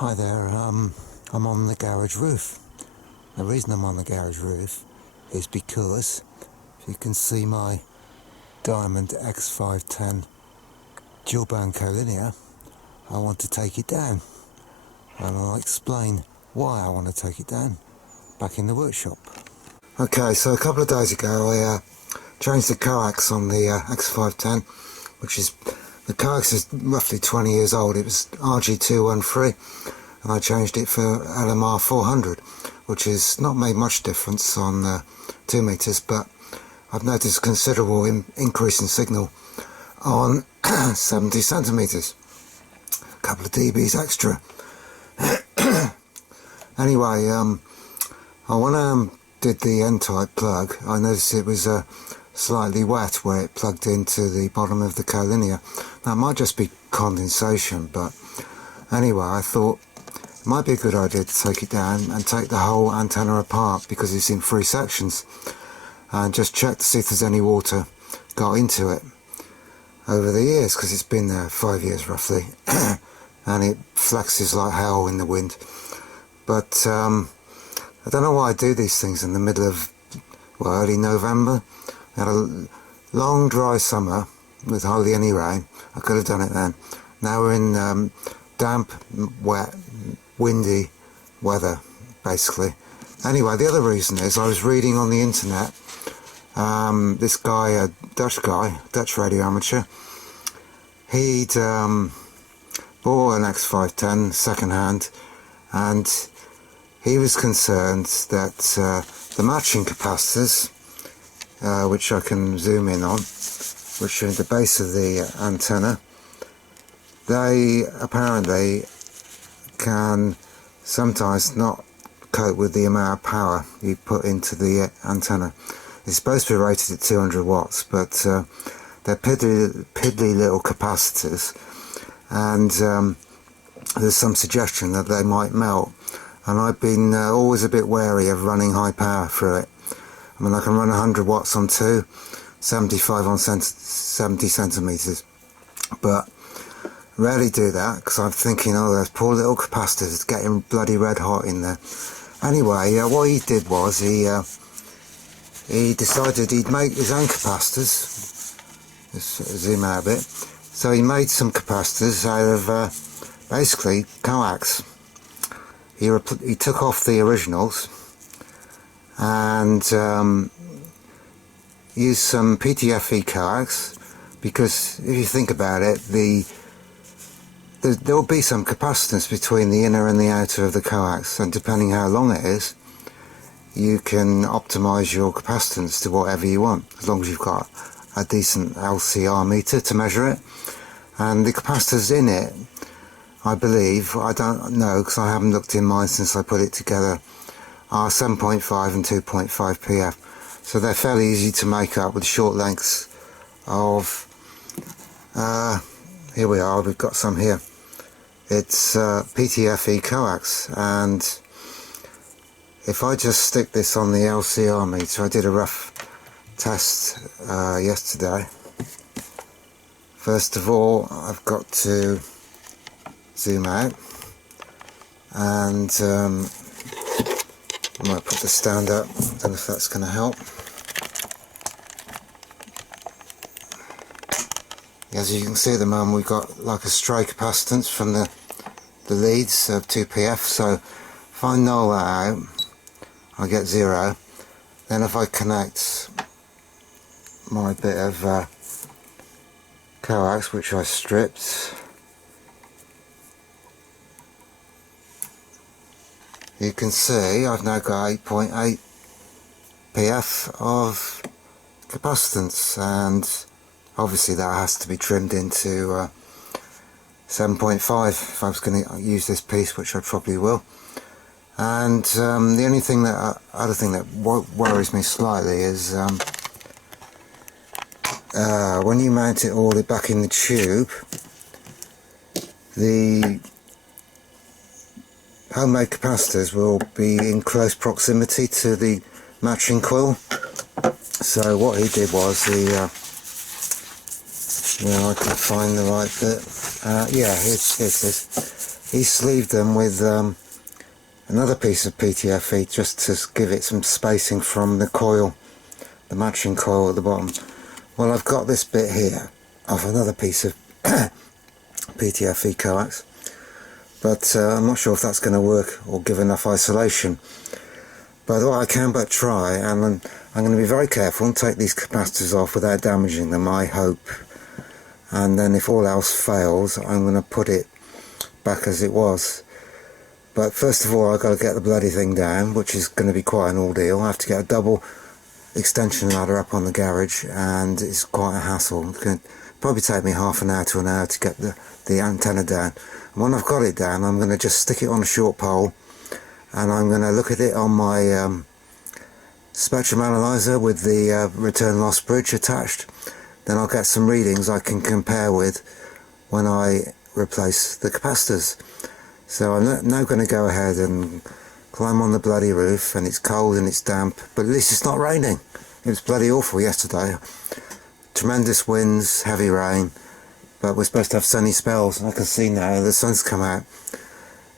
Hi there, I'm on the garage roof. The reason I'm on the garage roof is because, if you can see my diamond X510 dual band colinear, I want to take it down. And I'll explain why I want to take it down back in the workshop. Okay, so a couple of days ago I changed the coax on the X510, which is, the coax is roughly 20 years old. It was RG213 and I changed it for LMR 400, which has not made much difference on 2 meters, but I've noticed a considerable increase in signal on 70 centimeters, a couple of dBs extra. Anyway, when I did the N-type plug, I noticed it was slightly wet where it plugged into the bottom of the colinear. Now it might just be condensation, but anyway, I thought it might be a good idea to take it down and take the whole antenna apart, because it's in 3 sections, and just check to see if there's any water got into it over the years, because it's been there 5 years roughly and it flexes like hell in the wind. But I don't know why I do these things in the middle of, well, early November. I had a long dry summer with hardly any rain. I could have done it then. Now we're in damp, wet, windy weather, basically. Anyway, the other reason is I was reading on the internet, this guy, a Dutch radio amateur, he'd bought an X510 second hand, and he was concerned that the matching capacitors, which I can zoom in on, which are at the base of the antenna, they apparently can sometimes not cope with the amount of power you put into the antenna. It's supposed to be rated at 200 watts, but they're piddly little capacitors, and there's some suggestion that they might melt, and I've been always a bit wary of running high power through it. I mean, I can run 100 watts on 2, 75 on 70 centimeters, but rarely do that, because I'm thinking, oh, those poor little capacitors, it's getting bloody red hot in there. Anyway, what he did was he decided he'd make his own capacitors. Just zoom out a bit. So he made some capacitors out of basically coax. He took off the originals and used some PTFE coax, because if you think about it, there will be some capacitance between the inner and the outer of the coax, and depending how long it is, you can optimize your capacitance to whatever you want, as long as you've got a decent LCR meter to measure it. And the capacitors in it, I believe, I don't know because I haven't looked in mine since I put it together, are 7.5 and 2.5 PF. So they're fairly easy to make up with short lengths of, here we are, we've got some here. It's PTFE coax, and if I just stick this on the LCR meter, I did a rough test yesterday. First of all, I've got to zoom out, and I might put the stand up, I don't know if that's going to help. As you can see at the moment, we've got like a stray capacitance from the leads of 2PF, so if I null that out, I get 0. Then if I connect my bit of coax, which I stripped, you can see I've now got 8.8 PF of capacitance, and obviously that has to be trimmed into 7.5 if I was going to use this piece, which I probably will. And the only thing that other thing that worries me slightly is when you mount it all back in the tube, the homemade capacitors will be in close proximity to the matching coil. So what he did was I can find the right bit. Yeah, here's this. he sleeved them with another piece of PTFE just to give it some spacing from the coil, the matching coil at the bottom. Well, I've got this bit here of another piece of PTFE coax, but I'm not sure if that's going to work or give enough isolation. But what I can but try, and I'm going to be very careful and take these capacitors off without damaging them, I hope. And then if all else fails, I'm going to put it back as it was. But first of all, I've got to get the bloody thing down, which is going to be quite an ordeal. I have to get a double extension ladder up on the garage, and it's quite a hassle. It's going to probably take me half an hour to an hour to get the antenna down. And when I've got it down, I'm going to just stick it on a short pole, and I'm going to look at it on my spectrum analyzer with the return loss bridge attached. Then I'll get some readings I can compare with when I replace the capacitors. So I'm now going to go ahead and climb on the bloody roof, and it's cold and it's damp, but at least it's not raining. It was bloody awful yesterday. Tremendous winds, heavy rain, but we're supposed to have sunny spells. I can see now the sun's come out.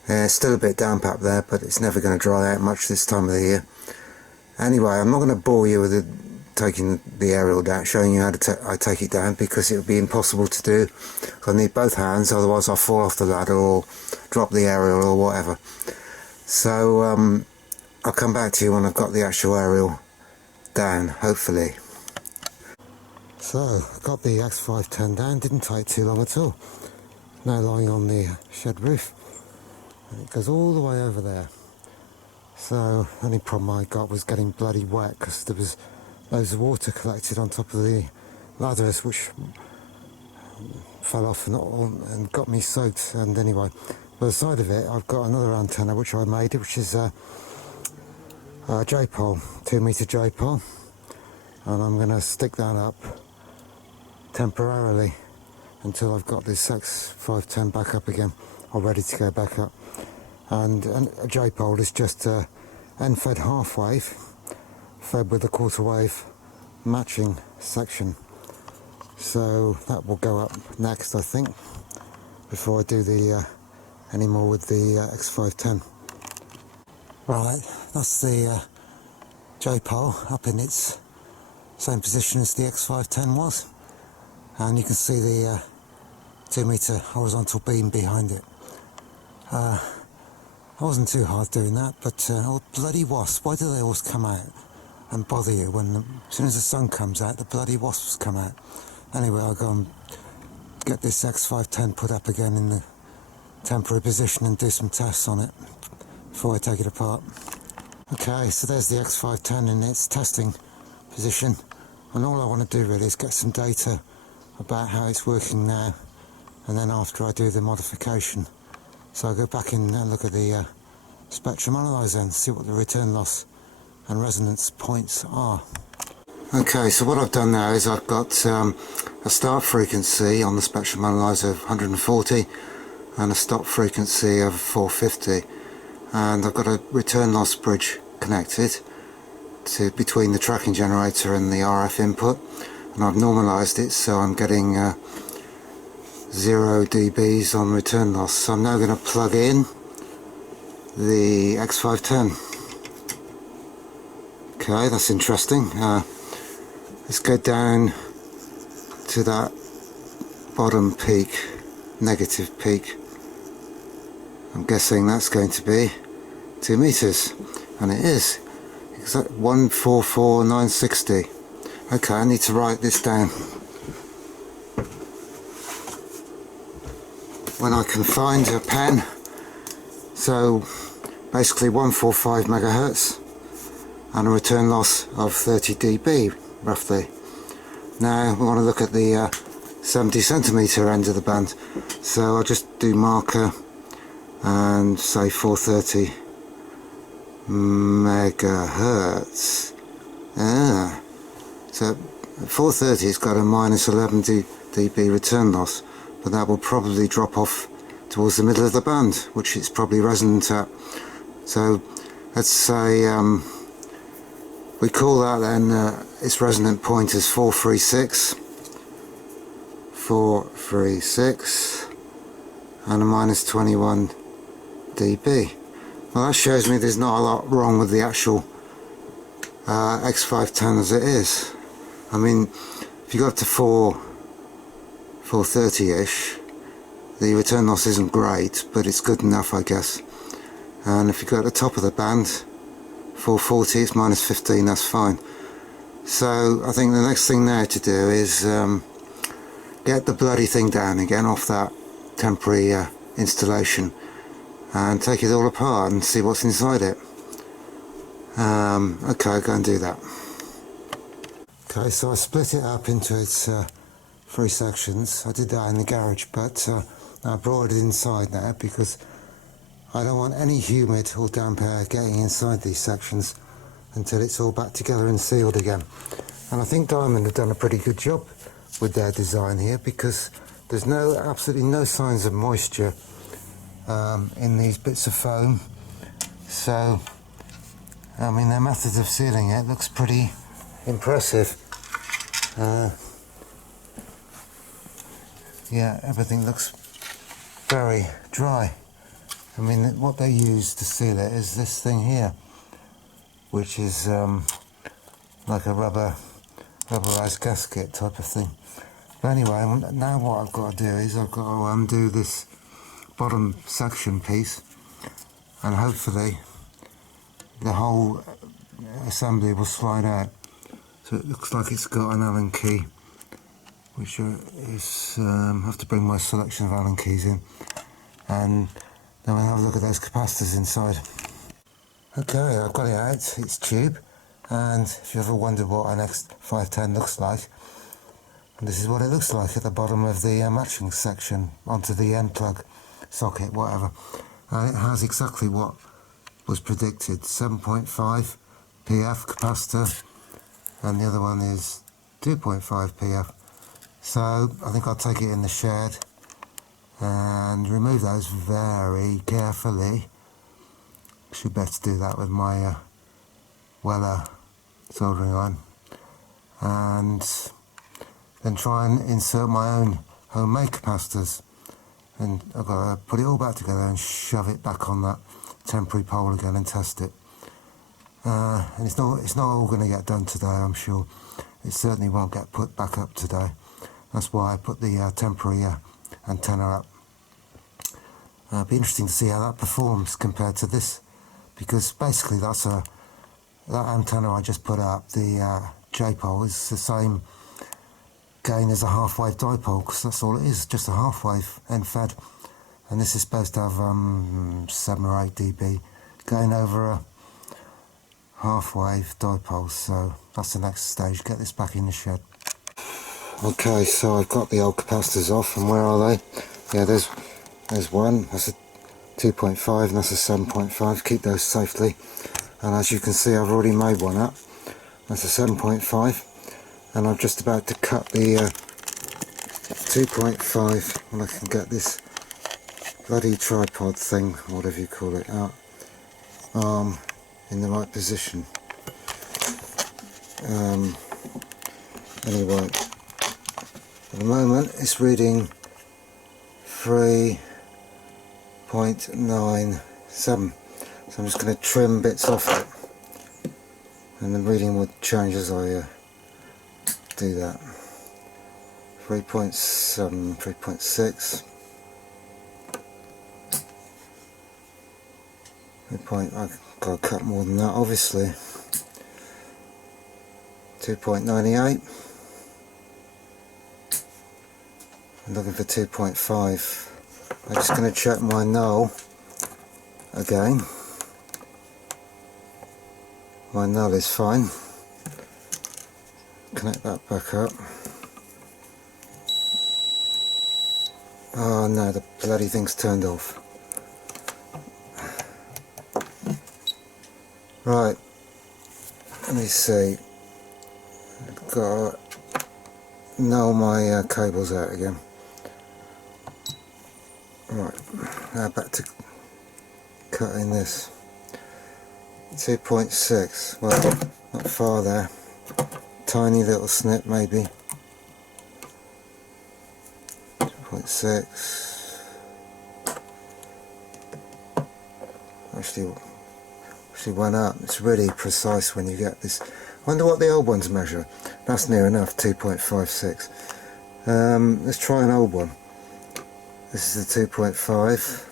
It's still a bit damp up there, but it's never going to dry out much this time of the year. Anyway, I'm not going to bore you with taking the aerial down, showing you how I take it down, because it would be impossible to do. I need both hands, otherwise I'll fall off the ladder or drop the aerial or whatever. So I'll come back to you when I've got the actual aerial down, hopefully. So I got the X510 down, didn't take too long at all. Now lying on the shed roof, and it goes all the way over there. So the only problem I got was getting bloody wet, because there was loads of water collected on top of the ladders, which fell off and got me soaked. And anyway, by the side of it I've got another antenna which I made, which is a J-pole, 2 meter J-pole, and I'm going to stick that up temporarily until I've got this X510 back up again, or ready to go back up. And a J-pole is just a end-fed half wave fed with a quarter wave matching section. So that will go up next, I think, before I do the any more with the X510. Right, that's the J-pole up in its same position as the X510 was, and you can see the 2 meter horizontal beam behind it. I wasn't too hard doing that, but oh, bloody wasps, why do they always come out and bother you when as soon as the sun comes out, the bloody wasps come out? Anyway, I'll go and get this X510 put up again in the temporary position and do some tests on it before I take it apart. Okay, so there's the X510 in its testing position, and all I want to do really is get some data about how it's working now, and then after I do the modification. So I'll go back in and look at the spectrum analyzer and see what the return loss and resonance points are. Okay, so what I've done now is I've got a start frequency on the spectrum analyzer of 140 and a stop frequency of 450, and I've got a return loss bridge connected to between the tracking generator and the RF input, and I've normalized it so I'm getting 0 dBs on return loss. So I'm now going to plug in the X510. Okay, that's interesting. Let's go down to that bottom peak, negative peak. I'm guessing that's going to be 2 meters, and it is. Exactly 144,960. Okay, I need to write this down. When I can find a pen. So basically 145 megahertz and a return loss of 30 dB roughly. Now we want to look at the 70 centimeter end of the band, so I'll just do marker and say 430 megahertz. So 430 has got a minus 11 dB return loss, but that will probably drop off towards the middle of the band, which it's probably resonant at. So let's say we call that then its resonant point is 436 and a minus 21 dB. Well, that shows me there's not a lot wrong with the actual X510 as it is. I mean, if you go up to 430-ish, the return loss isn't great, but it's good enough, I guess. And if you go at the top of the band, 440, it's minus 15, that's fine. So I think the next thing now to do is get the bloody thing down again off that temporary installation and take it all apart and see what's inside it. Okay, I'll go and do that. Okay, so I split it up into its 3 sections. I did that in the garage, but I brought it inside now because I don't want any humid or damp air getting inside these sections until it's all back together and sealed again. And I think Diamond have done a pretty good job with their design here, because there's absolutely no signs of moisture in these bits of foam. So I mean, their methods of sealing it looks pretty impressive. Yeah, everything looks very dry. I mean, what they use to seal it is this thing here, which is like a rubberized gasket type of thing. But anyway, now what I've got to do is I've got to undo this bottom section piece, and hopefully the whole assembly will slide out. So it looks like it's got an Allen key, which is I have to bring my selection of Allen keys in, and then we'll have a look at those capacitors inside. Okay, I've got it out, it's tube, and if you ever wondered what an X510 looks like, this is what it looks like at the bottom of the matching section onto the end plug socket, whatever. And it has exactly what was predicted, 7.5 PF capacitor, and the other one is 2.5 PF. So I think I'll take it in the shed and remove those very carefully. Should better do that with my Weller soldering iron, and then try and insert my own homemade capacitors. And I've got to put it all back together and shove it back on that temporary pole again and test it. And it's not all going to get done today, I'm sure. It certainly won't get put back up today. That's why I put the temporary antenna up. It'll be interesting to see how that performs compared to this, because basically that antenna I just put up, the J-pole, is the same gain as a half-wave dipole, because that's all it is, just a half-wave end fed. And this is supposed to have 7 or 8 dB gain over a half-wave dipole. So that's the next stage, get this back in the shed. Okay, so I've got the old capacitors off, and where are they? Yeah, there's one, that's a 2.5 and that's a 7.5, keep those safely. And as you can see, I've already made one up, that's a 7.5, and I'm just about to cut the 2.5 when I can get this bloody tripod thing, whatever you call it, out in the right position. Anyway, at the moment it's reading 3.97, so I'm just going to trim bits off it, and the reading will change as I do that. 3.7, 3.6, I've got to cut more than that obviously. 2.98, I'm looking for 2.5. I'm just going to check my null again. My null is fine. Connect that back up. Oh no, the bloody thing's turned off. Right, let me see. I've got to null my cables out again. Right, now back to cutting this. 2.6, well, not far there. Tiny little snip maybe. 2.6. actually went up. It's really precise when you get this. Wonder what the old ones measure. That's near enough, 2.56. Let's try an old one. This is the 2.5.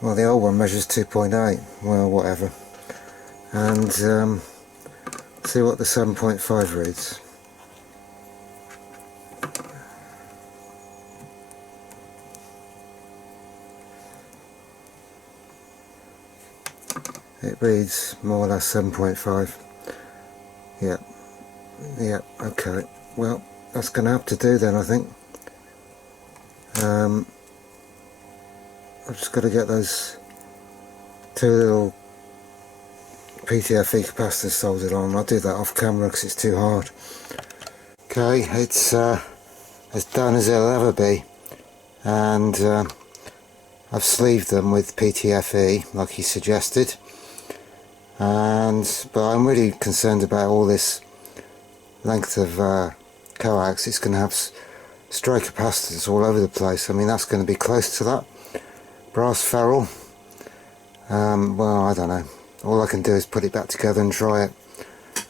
Well, the old one measures 2.8. Well, whatever. And see what the 7.5 reads. It reads more or less 7.5. Yeah, okay. Well, that's going to have to do then, I think. I've just got to get those two little PTFE capacitors soldered on. I'll do that off camera because it's too hard. Okay, it's as done as it'll ever be, and I've sleeved them with PTFE like he suggested. But I'm really concerned about all this length of coax. It's going to have stray capacitors all over the place. I mean, that's going to be close to that brass ferrule. Well, I don't know. All I can do is put it back together and try it,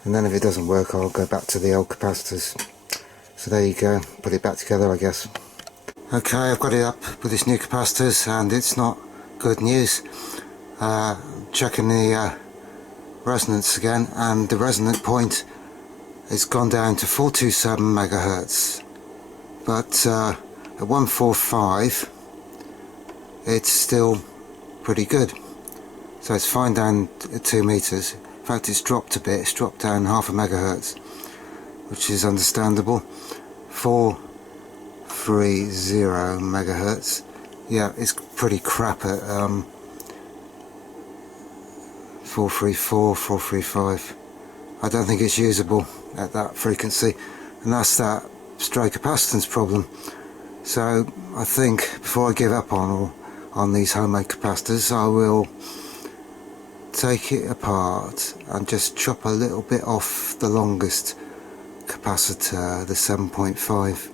and then if it doesn't work, I'll go back to the old capacitors. So there you go, put it back together, I guess. Okay, I've got it up with these new capacitors, and it's not good news. Checking the resonance again, and the resonant point has gone down to 427 megahertz, but at 145 it's still pretty good. So it's fine down at 2 meters. In fact, it's dropped a bit. It's dropped down half a megahertz, which is understandable. 430 megahertz. Yeah, it's pretty crap at 434, 435. I don't think it's usable at that frequency, and that's that stray capacitance problem. So I think before I give up on these homemade capacitors, I will take it apart and just chop a little bit off the longest capacitor, the 7.5.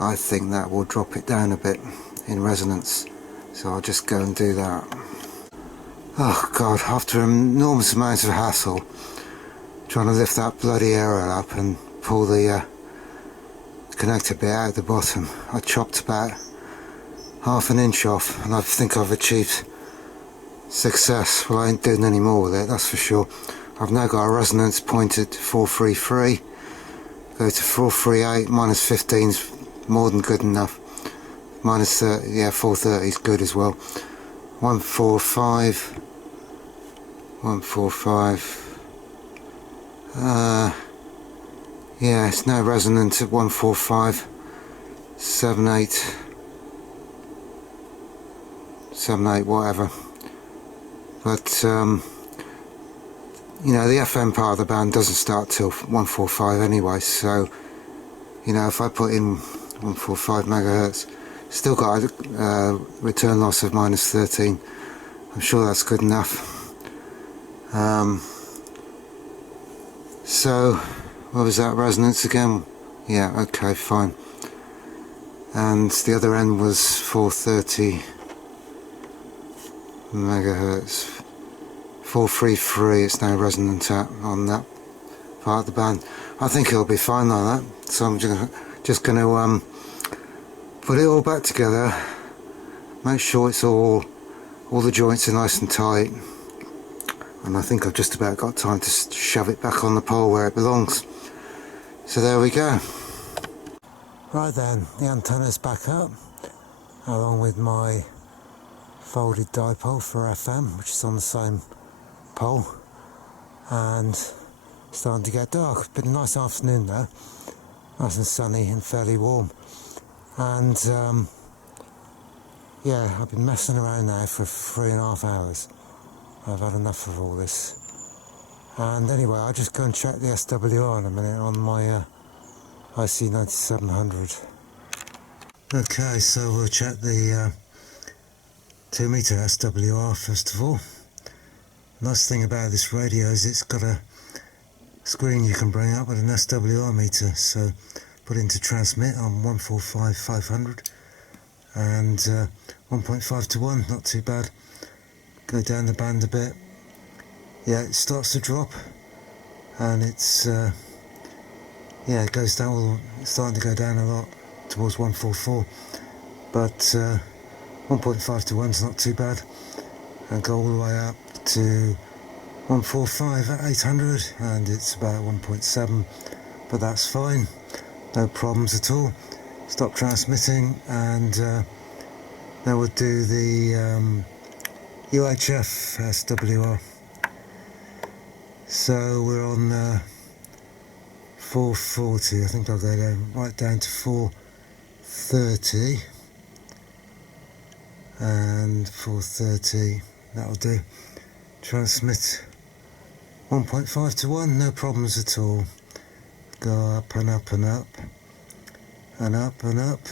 I think that will drop it down a bit in resonance, so I'll just go and do that. Oh god, after enormous amounts of hassle trying to lift that bloody aerial up and pull the connector bit out the bottom, I chopped about half an inch off, and I think I've achieved success. Well, I ain't doing any more with it, that's for sure. I've now got a resonance point at 433. Go to 438, minus 15's more than good enough. Minus 30, yeah, 430 is good as well. 145. Yeah, it's now resonant at 145. 78, whatever. But you know, the FM part of the band doesn't start till 145 anyway, so you know, if I put in 145 megahertz, still got a return loss of minus 13. I'm sure that's good enough. So what was that resonance again? Yeah, okay, fine. And the other end was 430 megahertz. 433 it's now resonant at on that part of the band. I think it'll be fine like that, so I'm just going to put it all back together, make sure it's all the joints are nice and tight, and I think I've just about got time to shove it back on the pole where it belongs. So there we go. Right then, the antenna's back up, along with my folded dipole for FM, which is on the same pole, and it's starting to get dark. It's been a nice afternoon though, nice and sunny and fairly warm, and yeah, I've been messing around now for 3.5 hours. I've had enough of all this. And anyway, I'll just go and check the SWR in a minute on my IC9700. Okay, so we'll check the 2 meter SWR first of all. Nice thing about this radio is it's got a screen you can bring up with an SWR meter, so put into transmit on 145 500, and 1.5 to 1, not too bad. Go down the band a bit. Yeah, it starts to drop, and it's yeah, it goes down. It's starting to go down a lot towards 144, but 1.5 to 1's not too bad, and go all the way up to 145 at 800, and it's about 1.7, but that's fine, no problems at all. Stop transmitting, and then we'll do the UHF SWR. So we're on 440, I think I'll go down, right down to 430, and 430, that'll do. Transmit 1.5 to 1, no problems at all. Go up and up and up, and up and up.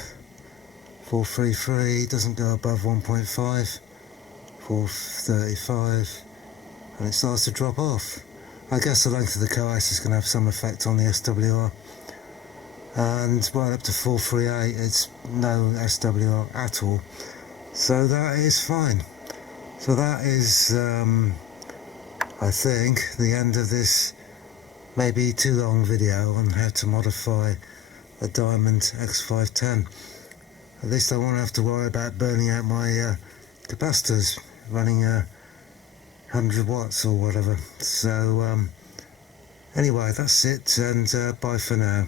433, doesn't go above 1.5, 435, and it starts to drop off. I guess the length of the coax is going to have some effect on the SWR. And right up to 438, it's no SWR at all. So that is fine. So that is, I think, the end of this maybe too long video on how to modify a Diamond X510. At least I won't have to worry about burning out my capacitors running 100 watts or whatever. So anyway, that's it, and bye for now.